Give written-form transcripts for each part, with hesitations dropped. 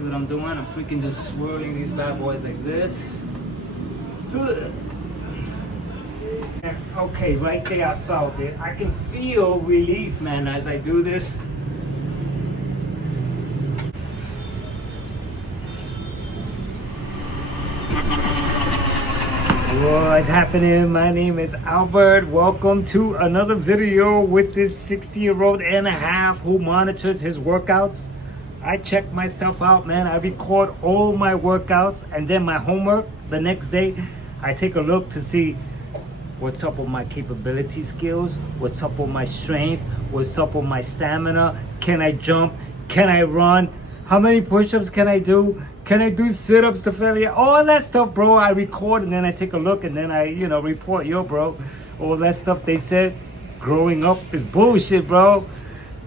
See what I'm doing? I'm freaking just swirling these bad boys like this. Okay, right there I felt it. I can feel relief, man, as I do this. What's happening? My name is Albert. Welcome to another video with this 60-year-old and a half who monitors his workouts. I check myself out, man. I record all my workouts, and then my homework the next day, I take a look to see what's up with my capability skills, what's up with my strength, what's up with my stamina. Can I jump? Can I run? How many push-ups can I do? Can I do sit-ups to failure? All that stuff, bro. I record and then I take a look and then I, report. Yo, bro, all that stuff they said growing up is bullshit, bro.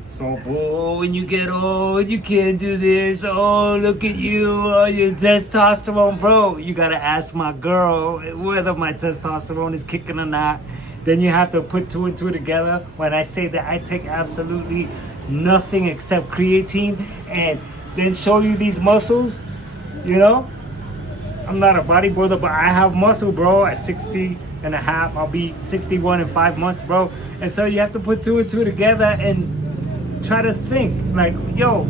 So, bro, when you get old, you can't do this. Oh, look at you. Oh, your testosterone, bro. You gotta ask my girl whether my testosterone is kicking or not. Then you have to put two and two together. When I say that I take absolutely nothing except creatine and then show you these muscles, I'm not a bodybuilder, but I have muscle, bro. At 60 and a half, I'll be 61 in 5 months, bro. And so you have to put two and two together and try to think like, yo,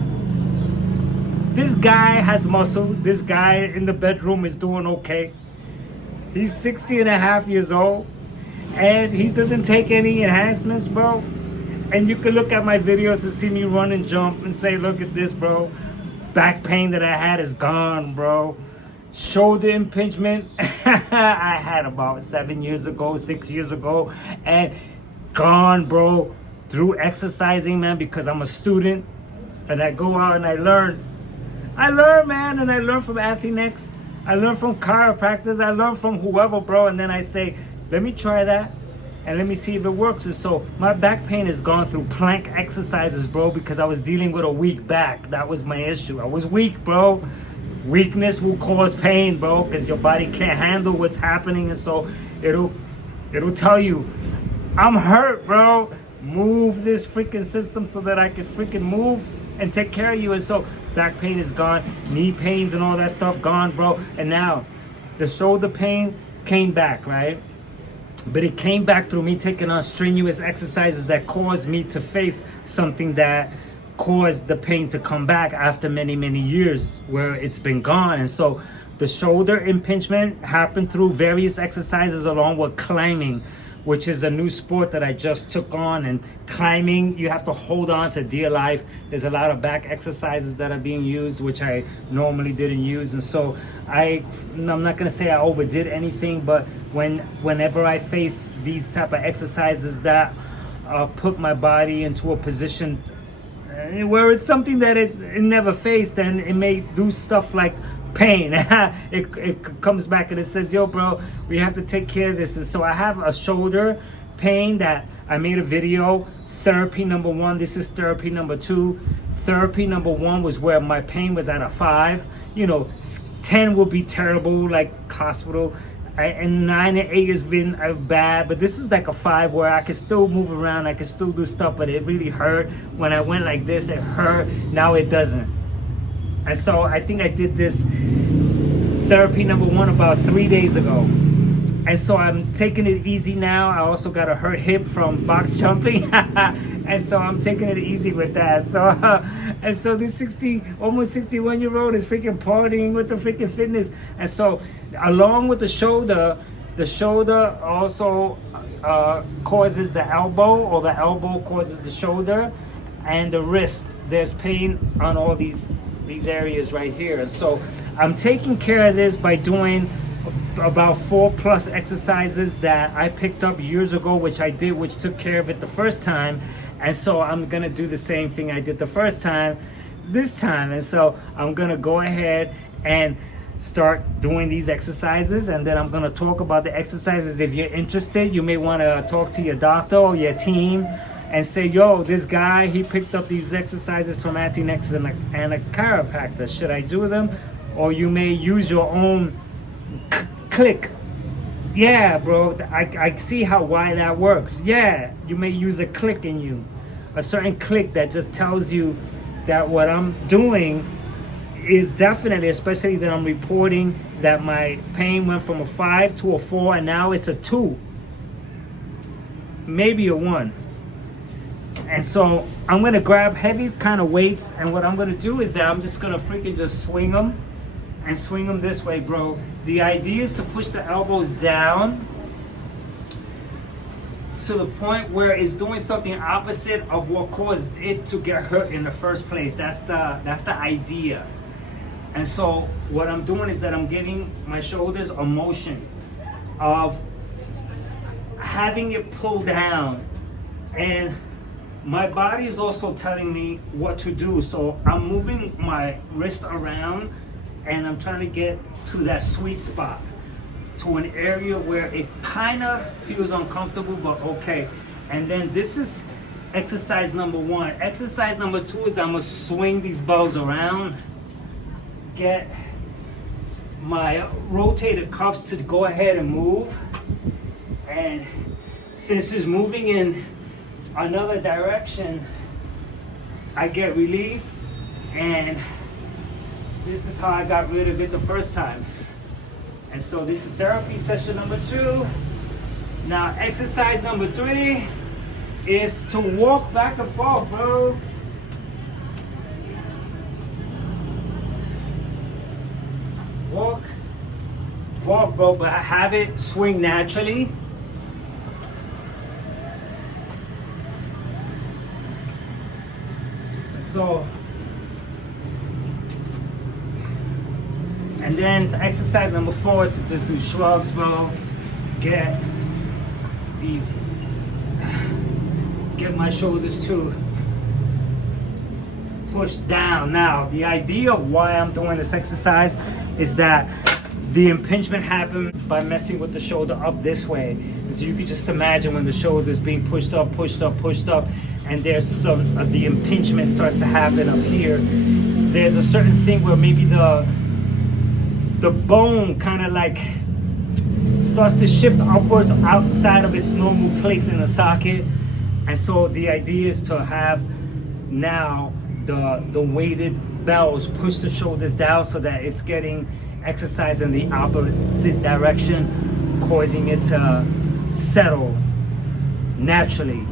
this guy has muscle. This guy in the bedroom is doing okay. He's 60 and a half years old and he doesn't take any enhancements, bro. And you can look at my videos to see me run and jump and say, look at this, bro. Back pain that I had is gone, bro. Shoulder impingement I had about 7 years ago, 6 years ago, and gone, bro. Through exercising, man, because I'm a student and I go out and I learn. I learn, man, and I learn from Athlenex. I learn from chiropractors. I learn from whoever, bro. And then I say, let me try that. And let me see if it works. And so my back pain has gone through plank exercises, bro, because I was dealing with a weak back. That was my issue. I was weak, bro. Weakness will cause pain, bro, because your body can't handle what's happening. And so it'll tell you, I'm hurt, bro. Move this freaking system so that I can freaking move and take care of you. And so back pain is gone. Knee pains and all that stuff gone, bro. And now the shoulder pain came back, right? But it came back through me taking on strenuous exercises that caused me to face something that caused the pain to come back after many, many years where it's been gone. And so the shoulder impingement happened through various exercises along with climbing, which is a new sport that I just took on. And climbing, you have to hold on to dear life. There's a lot of back exercises that are being used, which I normally didn't use. And so I'm not gonna say I overdid anything, but whenever I face these type of exercises that put my body into a position where it's something that it never faced, and it may do stuff like pain. it comes back and it says, yo, bro, we have to take care of this. And so I have a shoulder pain that I made a video. Therapy number 1, this is therapy number 2. Therapy number 1 was where my pain was at a 5. 10 would be terrible, like hospital. And 9 and 8 has been bad, but this is like a 5 where I can still move around, I can still do stuff, but it really hurt. When I went like this, it hurt. Now it doesn't. And so I think I did this therapy number 1 about 3 days ago. And so I'm taking it easy now. I also got a hurt hip from box jumping. And so I'm taking it easy with that. So and so this almost 61-year-old is freaking partying with the freaking fitness. And so along with the shoulder also causes the elbow, or the elbow causes the shoulder, and the wrist. There's pain on all these areas right here. And so I'm taking care of this by doing about 4+ exercises that I picked up years ago, which took care of it the first time. And so I'm gonna do the same thing I did the first time this time. And so I'm gonna go ahead and start doing these exercises, and then I'm gonna talk about the exercises. If you're interested, you may wanna talk to your doctor or your team and say, yo, this guy, he picked up these exercises from Athlenex and a chiropractor. Should I do them? Or you may use your own click. Yeah, bro, I see why that works. Yeah, you may use a click in you. A certain click that just tells you that what I'm doing is definitely, especially that I'm reporting that my pain went from a 5 to a 4 and now it's a 2, maybe a 1. And so I'm gonna grab heavy kind of weights, and what I'm gonna do is that I'm just gonna freaking just swing them and swing them this way, bro. The idea is to push the elbows down to the point where it's doing something opposite of what caused it to get hurt in the first place. That's the idea. And so what I'm doing is that I'm giving my shoulders a motion of having it pull down, and my body is also telling me what to do. So I'm moving my wrist around and I'm trying to get to that sweet spot, to an area where it kind of feels uncomfortable, but okay. And then this is exercise number 1. Exercise number 2 is I'm gonna swing these balls around, get my rotated cuffs to go ahead and move. And since it's moving in another direction, I get relief, and this is how I got rid of it the first time. And so this is therapy session number 2. Now exercise number 3 is to walk back and forth, bro. Walk, bro, but have it swing naturally. So, and then exercise number 4 is to just do shrugs, bro. Get my shoulders to push down. Now, the idea of why I'm doing this exercise is that the impingement happened by messing with the shoulder up this way. So you can just imagine when the shoulder is being pushed up, and there's some the impingement starts to happen up here. There's a certain thing where maybe the bone kind of like starts to shift upwards outside of its normal place in the socket. And so the idea is to have now the weighted bells push the shoulders down so that it's getting exercise in the opposite direction, causing it to settle naturally.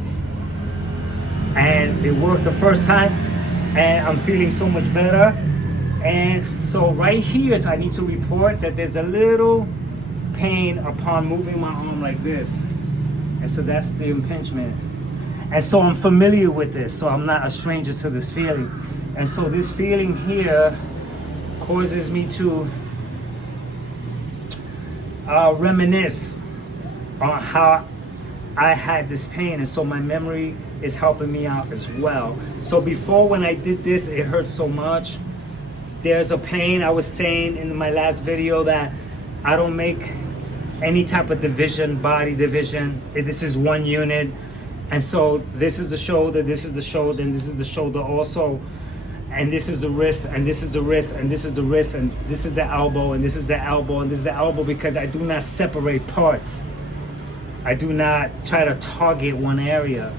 And it worked the first time, and I'm feeling so much better. And so right here, so I need to report that there's a little pain upon moving my arm like this. And so that's the impingement. And so I'm familiar with this, so I'm not a stranger to this feeling. And so this feeling here causes me to reminisce on how I had this pain, and so my memory is helping me out as well. So before, when I did this, it hurt so much. There's a pain. I was saying in my last video that I don't make any type of division, body division. This is one unit. And so this is the shoulder, this is the shoulder, and this is the shoulder also. And this is the wrist, and this is the wrist, and this is the wrist, and this is the elbow, and this is the elbow, and this is the elbow, because I do not separate parts. I do not try to target one area.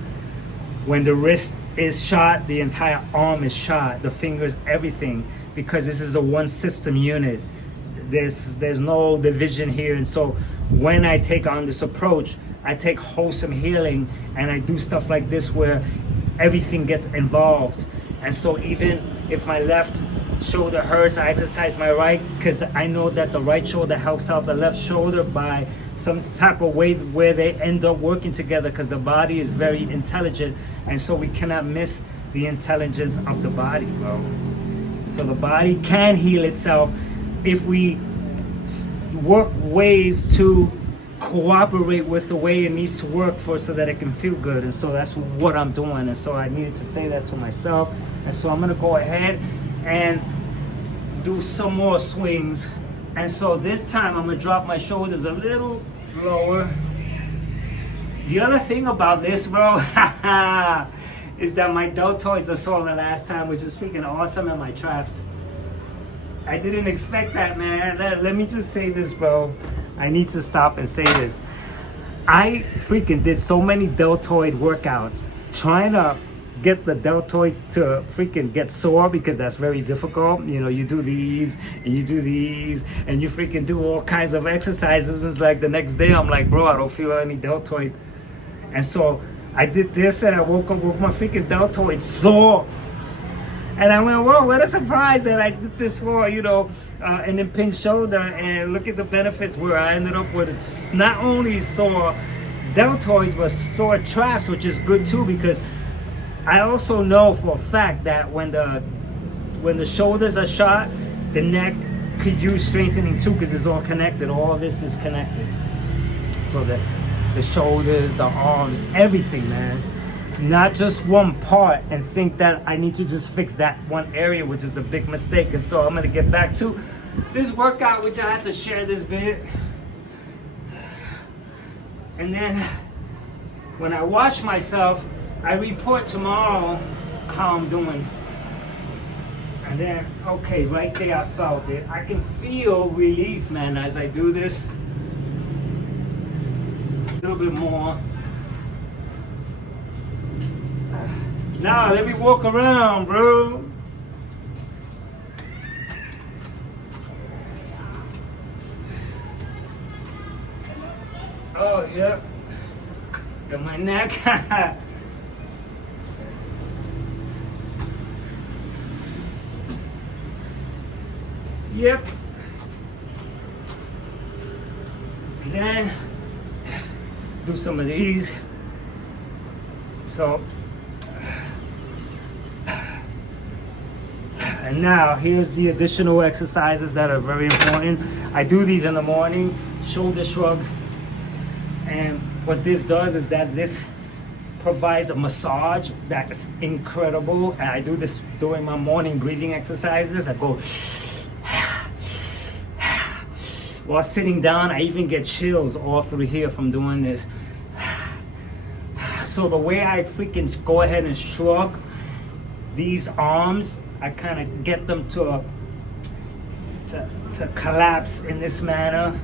When the wrist is shot, the entire arm is shot, the fingers, everything, because this is a one system unit. There's no division here. And so when I take on this approach, I take wholesome healing, and I do stuff like this where everything gets involved. And so even if my left shoulder hurts, I exercise my right, because I know that the right shoulder helps out the left shoulder by some type of way where they end up working together, because the body is very intelligent, and so we cannot miss the intelligence of the body, bro. So the body can heal itself if we work ways to cooperate with the way it needs to work for, so that it can feel good. And so that's what I'm doing. And so I needed to say that to myself. And so I'm gonna go ahead and do some more swings. And so this time I'm gonna drop my shoulders a little lower. The other thing about this, bro, is that my deltoids are sore the last time, which is freaking awesome, and my traps. I didn't expect that, man. Let me just say this, bro. I need to stop and say this. I freaking did so many deltoid workouts trying to get the deltoids to freaking get sore, because that's very difficult. You know, you do these and you do these and you freaking do all kinds of exercises, and it's like the next day I'm like, bro, I don't feel any deltoid. And so I did this and I woke up with my freaking deltoid sore. And I went, whoa, what a surprise that I did this for, you know, an impinged shoulder. And look at the benefits where I ended up with. It's not only sore deltoids, but sore traps, which is good too, because I also know for a fact that when the shoulders are shot, the neck could use strengthening too, because it's all connected. All this is connected. So the shoulders, the arms, everything, man. Not just one part and think that I need to just fix that one area, which is a big mistake. And so I'm gonna get back to this workout, which I had to share this bit. And then when I watch myself, I report tomorrow how I'm doing. And then, okay, right there I felt it. I can feel relief, man, as I do this. A little bit more. Now let me walk around, bro. Oh, yeah. Got my neck. Yep. And then do some of these. So, and now here's the additional exercises that are very important. I do these in the morning, shoulder shrugs. And what this does is that this provides a massage that is incredible. And I do this during my morning breathing exercises. I go while sitting down. I even get chills all through here from doing this. So the way I freaking go ahead and shrug these arms, I kind of get them to collapse in this manner.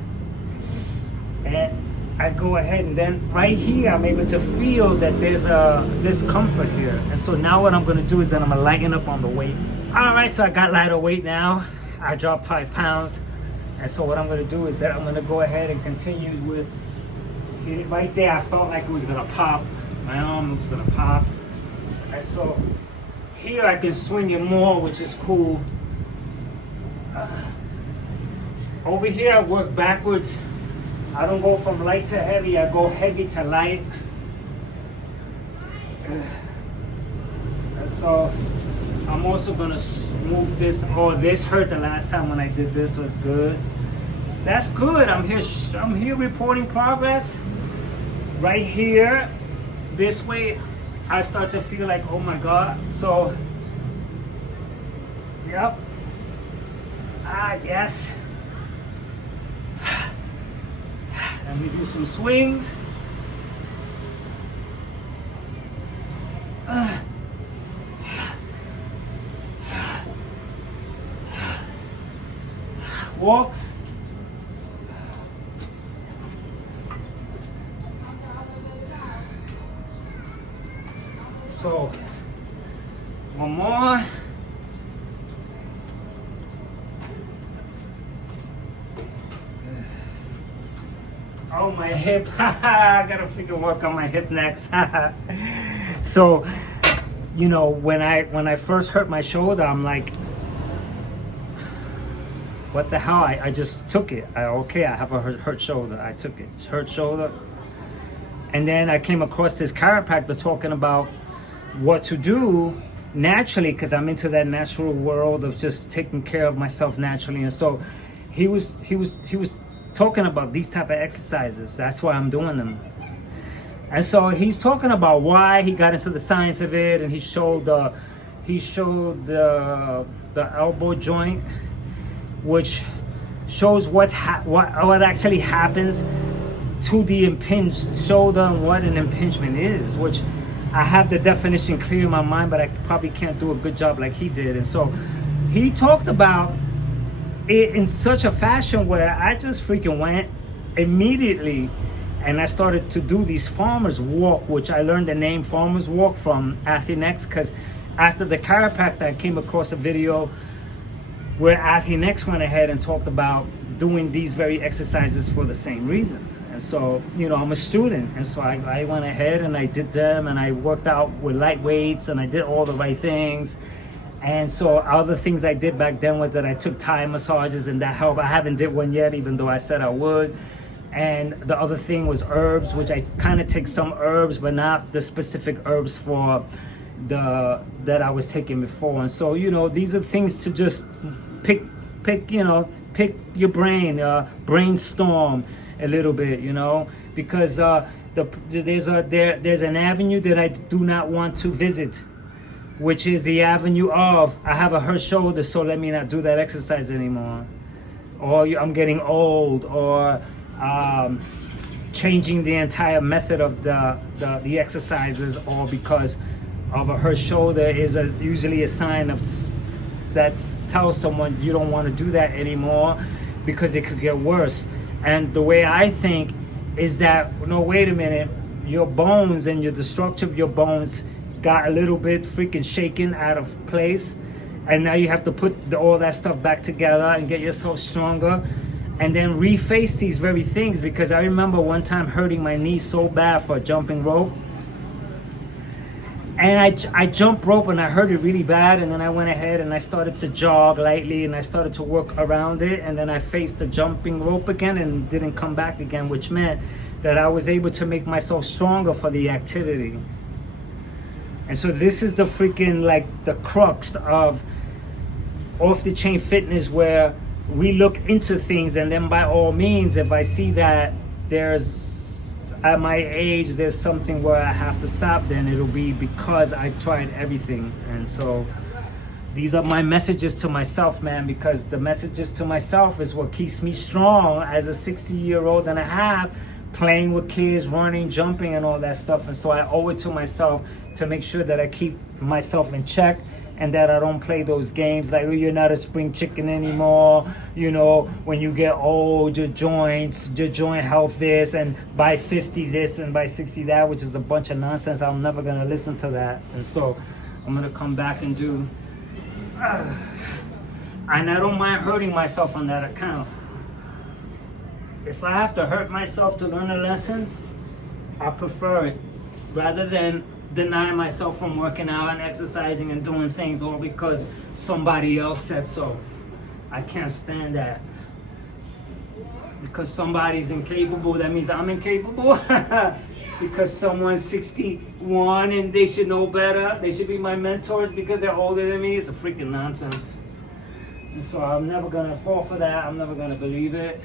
And I go ahead, and then right here I'm able to feel that there's a discomfort here. And so now what I'm gonna do is that I'm gonna lighten up on the weight. All right, so I got lighter weight now. I dropped 5 pounds. And so what I'm gonna do is that I'm gonna go ahead and continue with, right there I felt like it was gonna pop. My arm was gonna pop. And so here I can swing it more, which is cool. Over here I work backwards. I don't go from light to heavy, I go heavy to light. And so I'm also gonna move this. Oh, this hurt the last time when I did this, so it's good. That's good. I'm here reporting progress. Right here, this way, I start to feel like, oh my God. So, yep. Yes. Let me do some swings. Walks. So, one more. Oh, my hip. I gotta freaking work on my hip next. So, you know, when I first hurt my shoulder, I'm like, what the hell? I just took it. Okay, I have a hurt shoulder. I took it. It's hurt shoulder. And then I came across this chiropractor talking about what to do naturally, because I'm into that natural world of just taking care of myself naturally. And so he was talking about these type of exercises. That's why I'm doing them. And so he's talking about why he got into the science of it, and he showed the elbow joint, which shows what actually happens to the impinged shoulder and what an impingement is, which I have the definition clear in my mind, but I probably can't do a good job like he did. And so he talked about it in such a fashion where I just freaking went immediately And I started to do these farmers walk, which I learned the name farmers walk from Athenex, because after the chiropractor, I came across a video where Athenex went ahead and talked about doing these very exercises for the same reason. And so, I'm a student, and so I went ahead and I did them, and I worked out with light weights, and I did all the right things. And so other things I did back then was that I took Thai massages, and that helped. I haven't did one yet, even though I said I would. And the other thing was herbs, which I kind of take some herbs, but not the specific herbs for that I was taking before. And so, these are things to just pick your brain, brainstorm a little bit, because there's an avenue that I do not want to visit, which is the avenue of, I have a hurt shoulder, so let me not do that exercise anymore, or I'm getting old, or changing the entire method of the exercises, or because of a hurt shoulder is usually a sign of that tells someone you don't want to do that anymore because it could get worse. And the way I think is that, no, wait a minute, your bones and the structure of your bones got a little bit freaking shaken out of place, and now you have to put all that stuff back together and get yourself stronger, and then reface these very things. Because I remember one time hurting my knee so bad for a jumping rope, and I jumped rope and I hurt it really bad, and then I went ahead and I started to jog lightly, and I started to work around it, and then I faced the jumping rope again and didn't come back again, which meant that I was able to make myself stronger for the activity. And so this is the freaking, like, the crux of off the chain fitness, where we look into things, and then by all means, if I see that at my age there's something where I have to stop, then it'll be because I tried everything. And so these are my messages to myself, man, because the messages to myself is what keeps me strong as a 60-year-old and a half, playing with kids, running, jumping, and all that stuff. And so I owe it to myself to make sure that I keep myself in check, and that I don't play those games like, oh, you're not a spring chicken anymore. When you get old, your joint health this, and by 50 this, and by 60 that, which is a bunch of nonsense. I'm never gonna listen to that. And so I'm gonna come back and do, and I don't mind hurting myself on that account. If I have to hurt myself to learn a lesson, I prefer it, rather than deny myself from working out and exercising and doing things all because somebody else said so. I can't stand that. Because somebody's incapable, that means I'm incapable. Because someone's 61 and they should know better, they should be my mentors because they're older than me, it's a freaking nonsense. And so I'm never gonna fall for that. I'm never gonna believe it.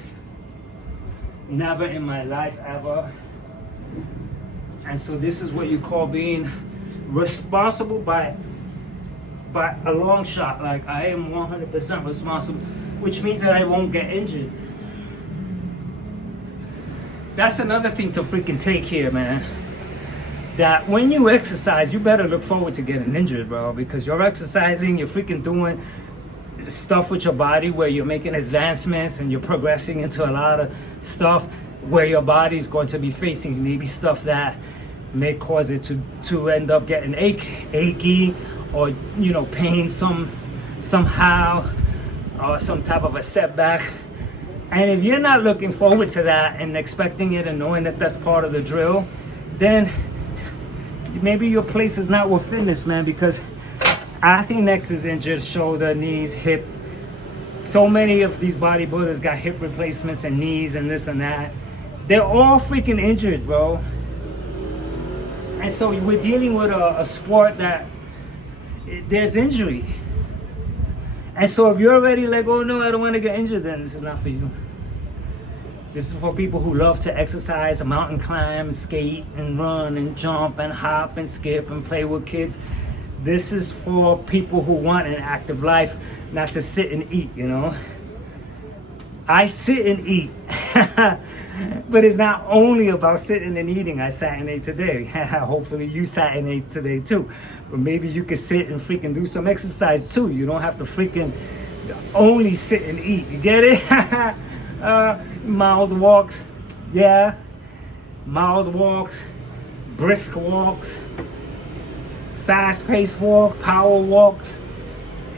Never in my life, ever. And so this is what you call being responsible by a long shot. Like, I am 100% responsible, which means that I won't get injured. That's another thing to freaking take here, man. That when you exercise, you better look forward to getting injured, bro, because you're exercising, you're freaking doing stuff with your body where you're making advancements and you're progressing into a lot of stuff where your body's going to be facing maybe stuff that may cause it to end up getting achy, or pain somehow, or some type of a setback. And if you're not looking forward to that and expecting it and knowing that that's part of the drill, then maybe your place is not with fitness, man, because Athenex is injured, shoulder, knees, hip. So many of these bodybuilders got hip replacements and knees and this and that. They're all freaking injured, bro. And so we're dealing with a sport that there's injury. And so if you're already like, oh no, I don't want to get injured, then this is not for you. This is for people who love to exercise, mountain climb, skate, and run, and jump, and hop, and skip, and play with kids. This is for people who want an active life, not to sit and eat, I sit and eat. But it's not only about sitting and eating. I sat and ate today. Hopefully you sat and ate today too. But maybe you could sit and freaking do some exercise too. You don't have to freaking only sit and eat. You get it? Mild walks. Yeah. mild walks, brisk walks, fast-paced walk, power walks,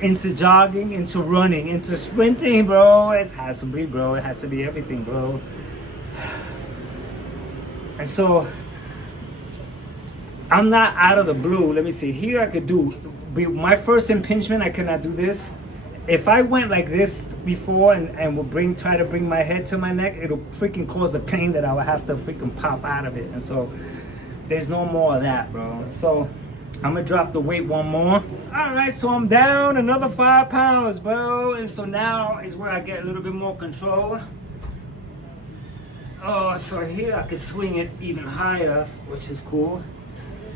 into jogging, into running, into sprinting, bro. It has to be, bro. It has to be everything, bro. And so I'm not out of the blue. Let me see. Here I could do my first impingement. I cannot do this. If I went like this before and would try to bring my head to my neck, it'll freaking cause the pain that I would have to freaking pop out of it. And so there's no more of that, bro. So I'm gonna drop the weight one more. All right, so I'm down another 5 pounds, bro. And so now is where I get a little bit more control. Oh, so here I can swing it even higher, which is cool.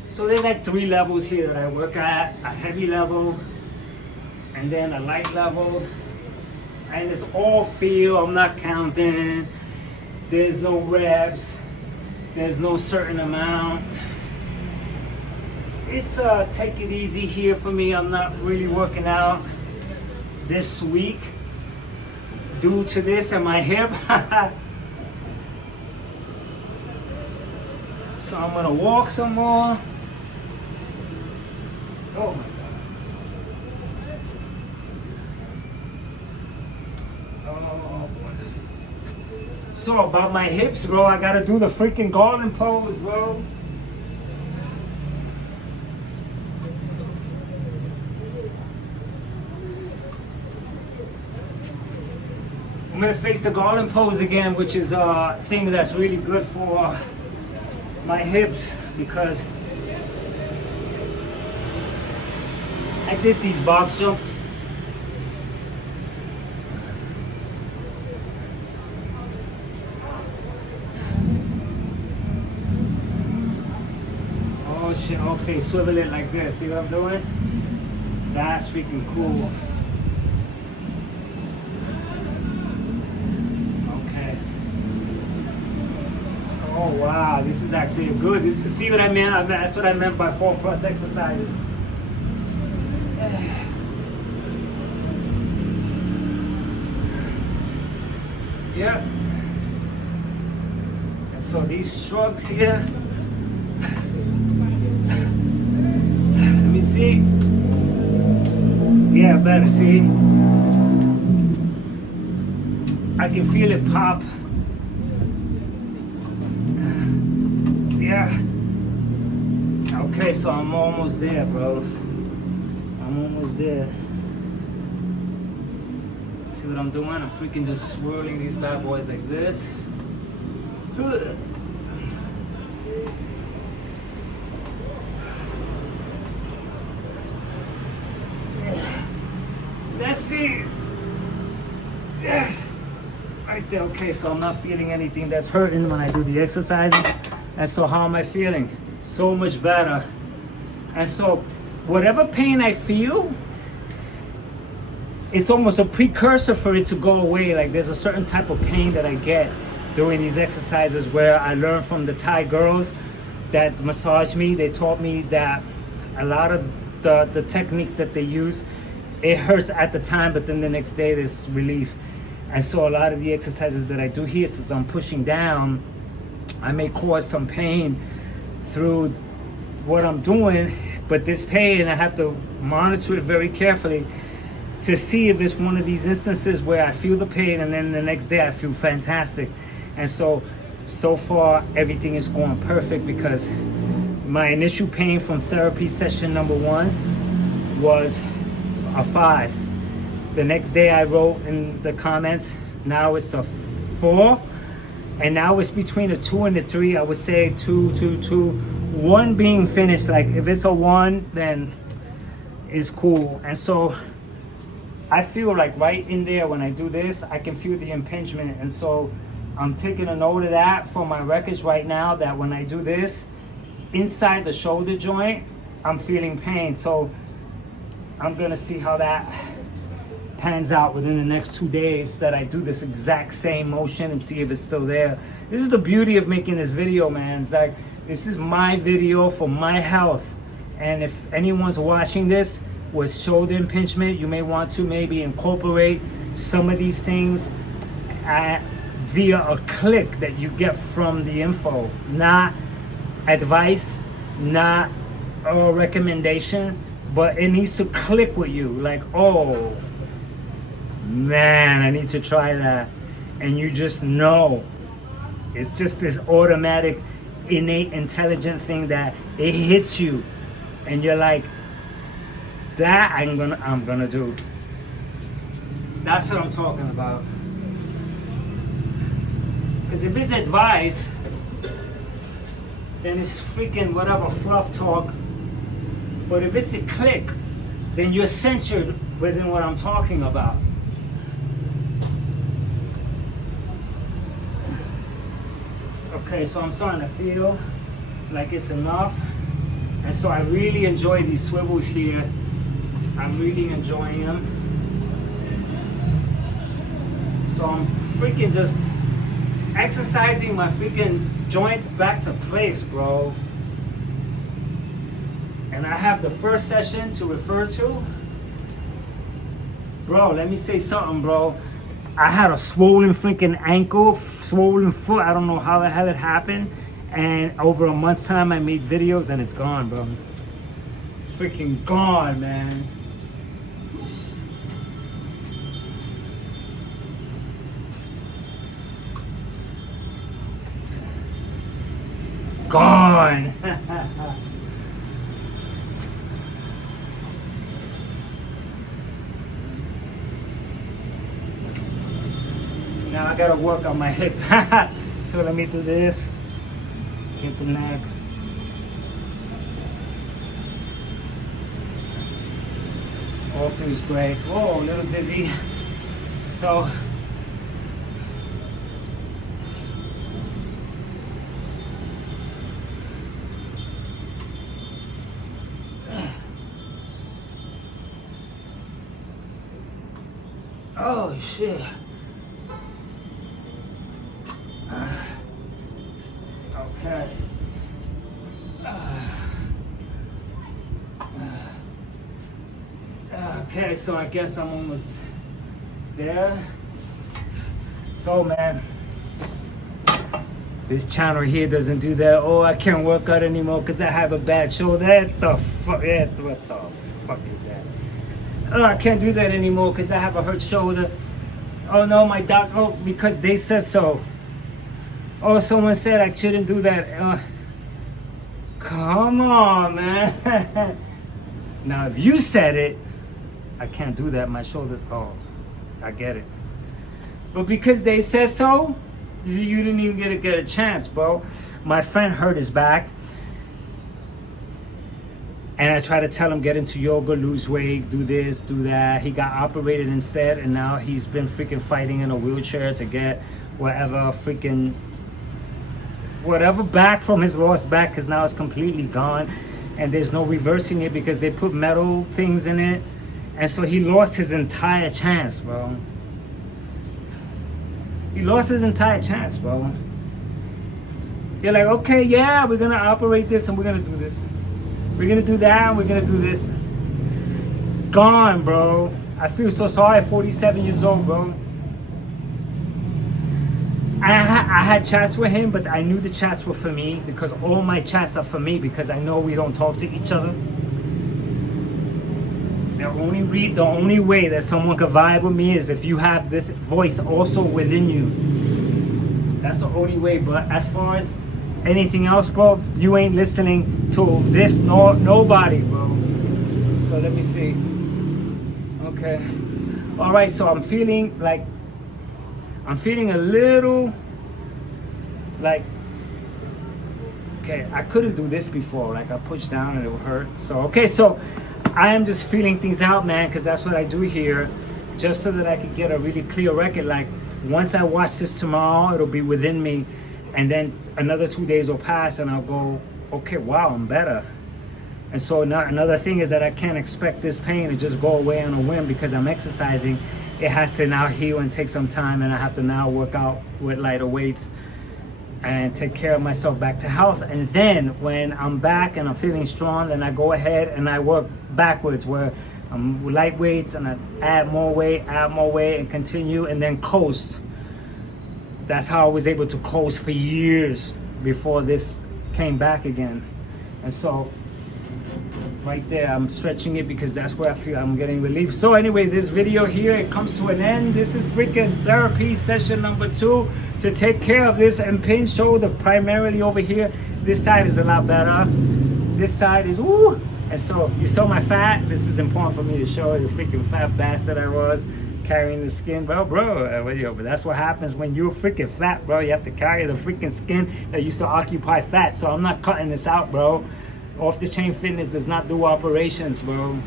So there's like 3 levels here that I work at. A heavy level, and then a light level. And it's all feel, I'm not counting. There's no reps. There's no certain amount. It's take it easy here for me. I'm not really working out this week due to this and my hip. So I'm gonna walk some more. Oh my God. Oh. So about my hips, bro, I gotta do the freaking garden pose, bro. I'm gonna face the garden pose again, which is a thing that's really good for my hips, because I did these box jumps. Oh shit, okay, swivel it like this. See what I'm doing? That's freaking cool. Oh wow, this is actually good. This is, see what I meant? That's what I meant by 4+ exercises. Yeah. And so these shrugs here. Let me see. Yeah, better see. I can feel it pop. Yeah. Okay, so I'm almost there, bro. I'm almost there. See what I'm doing? I'm freaking just swirling these bad boys like this. Let's see. Yes. Right there. Okay, so I'm not feeling anything that's hurting when I do the exercises. And so how am I feeling? So much better. And so whatever pain I feel, it's almost a precursor for it to go away. Like there's a certain type of pain that I get doing these exercises where I learned from the Thai girls that massage me. They taught me that a lot of the techniques that they use, it hurts at the time, but then the next day there's relief. And so a lot of the exercises that I do here, since I'm pushing down, I may cause some pain through what I'm doing, but this pain, I have to monitor it very carefully to see if it's one of these instances where I feel the pain and then the next day I feel fantastic. And so far, everything is going perfect, because my initial pain from therapy session number 1 was a 5. The next day I wrote in the comments, now it's a 4. And now it's between a 2 and a 3. I would say 2, 2, 2. 1 being finished. Like if it's a 1, then it's cool. And so I feel like right in there when I do this, I can feel the impingement. And so I'm taking a note of that for my records right now, that when I do this, inside the shoulder joint, I'm feeling pain. So I'm gonna see how that pans out within the next 2 days, that I do this exact same motion and see if it's still there. This is the beauty of making this video, man. It's like, this is my video for my health. And if anyone's watching this with shoulder impingement, you may want to maybe incorporate some of these things via a click that you get from the info, not advice, not a recommendation, but it needs to click with you. Like, oh man, I need to try that. And you just know. It's just this automatic, innate, intelligent thing that it hits you. And you're like, that I'm gonna do. That's what I'm talking about. Because if it's advice, then it's freaking whatever fluff talk. But if it's a click, then you're censored within what I'm talking about. Okay, so I'm starting to feel like it's enough. And so I really enjoy these swivels here. I'm really enjoying them. So I'm freaking just exercising my freaking joints back to place, bro. And I have the first session to refer to. Bro, let me say something, bro. I had a swollen freaking ankle, swollen foot. I don't know how the hell it happened. And over a month's time, I made videos and it's gone, bro. Freaking gone, man. Gone. Now I gotta work on my hip. So let me do this. Hip and neck. All feels great. Whoa, a little dizzy. So oh shit. Okay. Okay, so I guess I'm almost there. So man, this channel here doesn't do that. Oh, I can't work out anymore because I have a bad shoulder. What the fuck? What the fuck is that? Oh, I can't do that anymore because I have a hurt shoulder. Oh no, my doc. Oh, because they said so. Oh, someone said I shouldn't do that. Come on, man. Now, if you said it, I can't do that. My shoulder. Oh, I get it. But because they said so, you didn't even get a chance, bro. My friend hurt his back. And I tried to tell him, get into yoga, lose weight, do this, do that. He got operated instead. And now he's been freaking fighting in a wheelchair to get whatever back from his lost back, because now it's completely gone. And there's no reversing it because they put metal things in it. And so he lost his entire chance, bro. He lost his entire chance, bro. They're like, okay, yeah, we're gonna operate this and we're gonna do this. We're gonna do that and we're gonna do this. Gone, bro. I feel so sorry, 47 years old, bro. I had chats with him, but I knew the chats were for me because all my chats are for me because I know we don't talk to each other. The only way that someone can vibe with me is if you have this voice also within you. That's the only way. But as far as anything else, bro, you ain't listening to this nobody, bro. So let me see. Okay. All right. So I'm feeling a little like, okay, I couldn't do this before. Like I pushed down and it would hurt. So, okay, so I am just feeling things out, man, because that's what I do here, just so that I can get a really clear record. Like once I watch this tomorrow, it'll be within me. And then another 2 days will pass and I'll go, okay, wow, I'm better. And so another thing is that I can't expect this pain to just go away on a whim because I'm exercising. It has to now heal and take some time, and I have to now work out with lighter weights and take care of myself back to health. And then when I'm back and I'm feeling strong, then I go ahead and I work backwards where I'm with light weights and I add more weight and continue and then coast. that's how I was able to coast for years before this came back again. And so right there, I'm stretching it because that's where I feel I'm getting relief. So anyway, this video here, it comes to an end. This is freaking therapy session number 2 to take care of this impinged shoulder, primarily over here. This side is a lot better. This side is, woo! And so you saw my fat. This is important for me to show you the freaking fat bastard I was, carrying the skin. Well, bro, but that's what happens when you're freaking fat, bro. You have to carry the freaking skin that used to occupy fat. So I'm not cutting this out, bro. Off the Chain Fitness does not do operations, bro.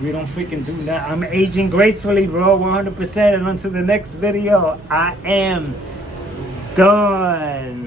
We don't freaking do that. I'm aging gracefully, bro, 100%. And until the next video, I am done.